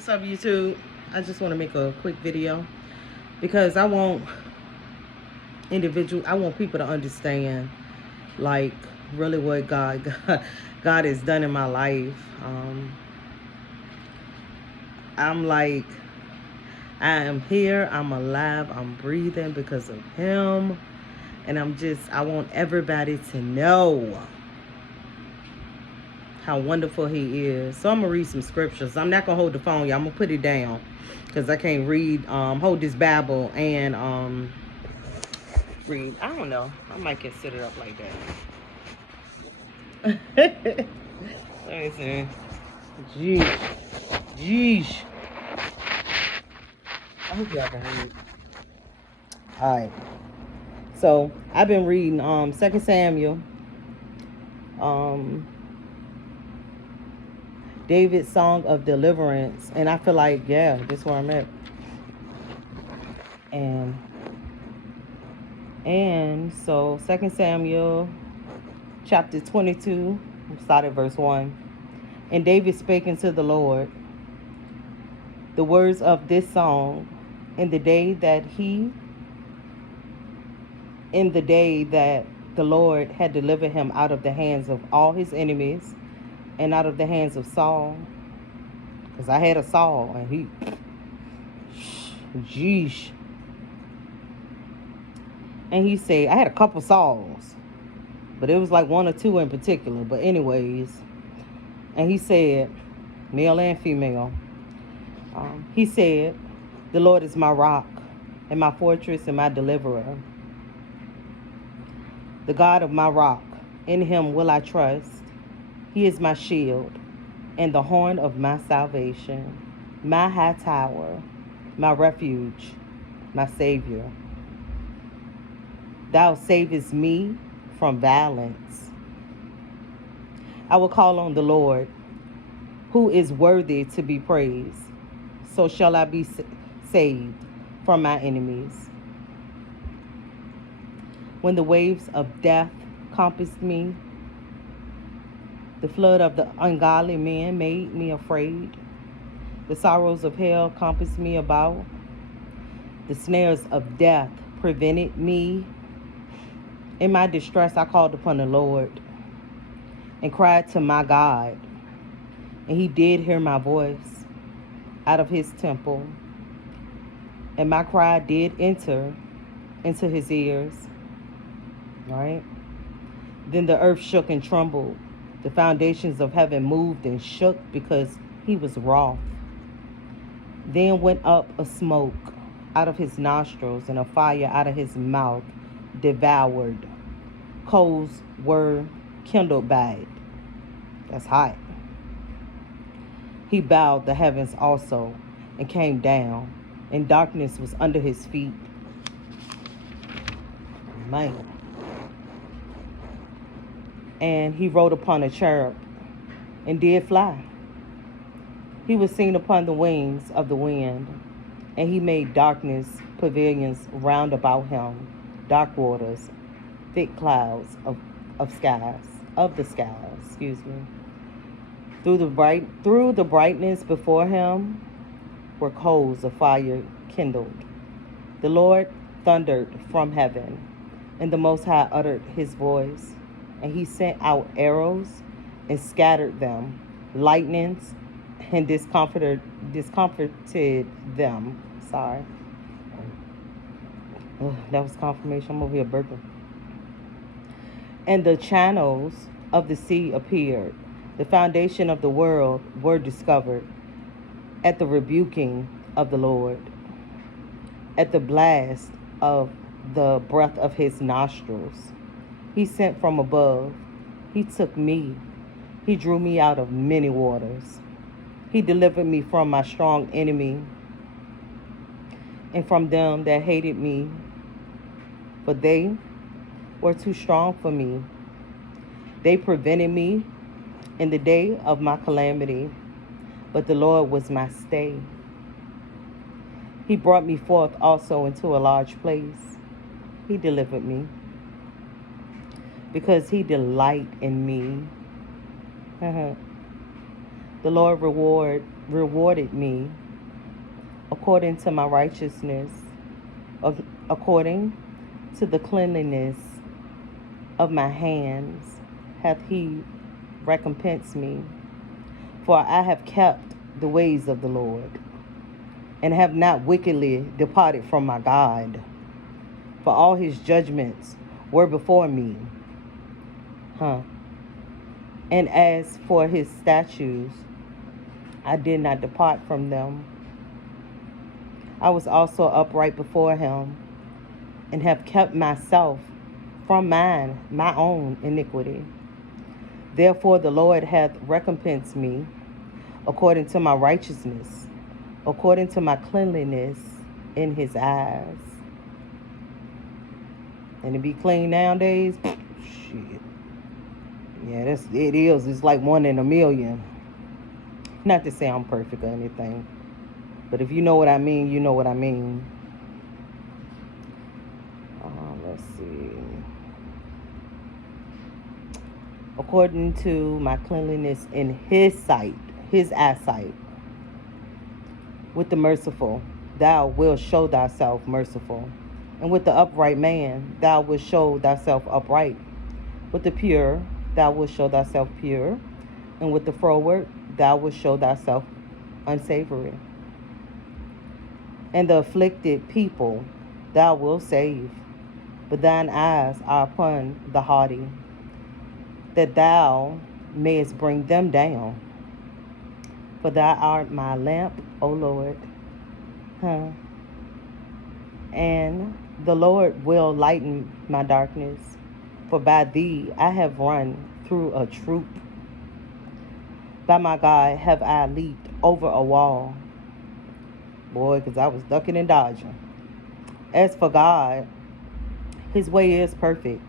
What's up, YouTube? I just want to make a quick video because I want people to understand, like, really what God has done in my life. I'm like, I am here, I'm alive, I'm breathing because of Him. And I want everybody to know how wonderful He is. So I'm going to read some scriptures. I'm not going to hold the phone, y'all. I'm going to put it down because I can't read, hold this Bible and read. I don't know. I might get set it up like that. Let me see. Jeez. Jeez. I hope y'all can read. Alright. So I've been reading 2 Samuel. David's song of deliverance. And I feel like, yeah, this is where I'm at. And so 2 Samuel chapter 22, start at verse 1. And David spake unto the Lord the words of this song in the day that the Lord had delivered him out of the hands of all his enemies and out of the hands of Saul. Because I had a Saul and he, jeez. And he said, I had a couple Sauls, but it was like one or two in particular. But anyways, and he said, male and female, he said, the Lord is my rock and my fortress and my deliverer, the God of my rock. In him will I trust. He is my shield and the horn of my salvation, my high tower, my refuge, my Savior. Thou savest me from violence. I will call on the Lord, who is worthy to be praised. So shall I be saved from my enemies. When the waves of death compassed me, the flood of the ungodly men made me afraid. The sorrows of hell compassed me about. The snares of death prevented me. In my distress, I called upon the Lord and cried to my God, and he did hear my voice out of his temple, and my cry did enter into his ears. Right? Then the earth shook and trembled. The foundations of heaven moved and shook because he was wroth. Then went up a smoke out of his nostrils, and a fire out of his mouth devoured. Coals were kindled by it. That's hot. He bowed the heavens also and came down, and darkness was under his feet. Man. And he rode upon a cherub and did fly. He was seen upon the wings of the wind, and he made darkness pavilions round about him, dark waters, thick clouds of the skies, Through the brightness before him were coals of fire kindled. The Lord thundered from heaven, and the Most High uttered his voice, and he sent out arrows and scattered them, lightnings, and discomforted them. Sorry. That was confirmation. I'm over here burping. And the channels of the sea appeared. The foundation of the world were discovered at the rebuking of the Lord, at the blast of the breath of his nostrils. He sent from above. He took me. He drew me out of many waters. He delivered me from my strong enemy and from them that hated me, for they were too strong for me. They prevented me in the day of my calamity, but the Lord was my stay. He brought me forth also into a large place. He delivered me, because he delight in me. The Lord reward rewarded me according to my righteousness, according to the cleanliness of my hands hath he recompensed me. For I have kept the ways of the Lord, and have not wickedly departed from my God. For all his judgments were before me. And as for his statutes, I did not depart from them. I was also upright before him, and have kept myself from my own iniquity. Therefore the Lord hath recompensed me according to my righteousness, according to my cleanliness in his eyes. And to be clean nowadays, shit. Yeah, it is. It's like 1 in a million. Not to say I'm perfect or anything, but if you know what I mean, you know what I mean. Let's see. According to my cleanliness in his sight, his eyesight, with the merciful, thou wilt show thyself merciful. And with the upright man, thou wilt show thyself upright. With the pure, thou wilt show thyself pure. And with the froward, thou wilt show thyself unsavory. And the afflicted people thou wilt save, but thine eyes are upon the haughty, that thou mayest bring them down. For thou art my lamp, O Lord. And the Lord will lighten my darkness. For by thee I have run through a troop. By my God have I leaped over a wall. Boy, because I was ducking and dodging. As for God, his way is perfect.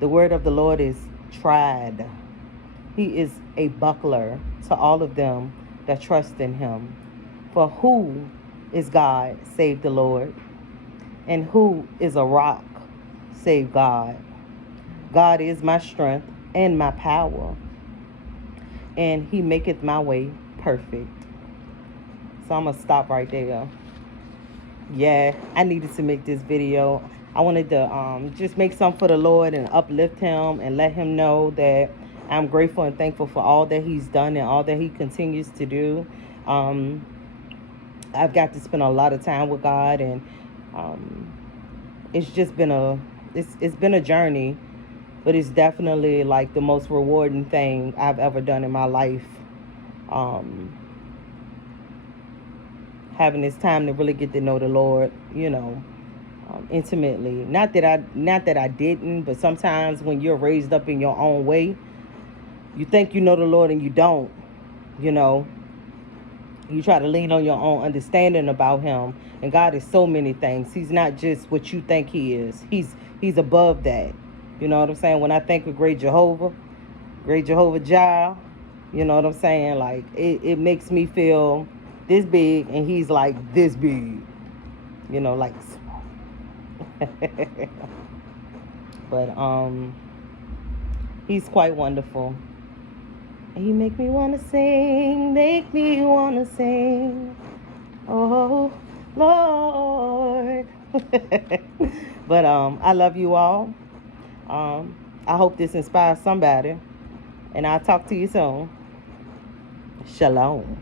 The word of the Lord is tried. He is a buckler to all of them that trust in him. For who is God save the Lord? And who is a rock save God? God is my strength and my power, and he maketh my way perfect. So I'm going to stop right there. Yeah, I needed to make this video. I wanted to just make something for the Lord and uplift him and let him know that I'm grateful and thankful for all that he's done and all that he continues to do. I've got to spend a lot of time with God, and it's just been it's been a journey, but it's definitely like the most rewarding thing I've ever done in my life. Having this time to really get to know the Lord, intimately. Not that I didn't, but sometimes when you're raised up in your own way, you think you know the Lord and you don't. You try to lean on your own understanding about him, and God is so many things. He's not just what you think he is. He's above that. You know what I'm saying? When I think of great Jehovah Jireh, you know what I'm saying? Like it makes me feel this big, and he's like this big. Like but he's quite wonderful. He make me want to sing, oh Lord. But I love you all. I hope this inspires somebody, and I'll talk to you soon. Shalom.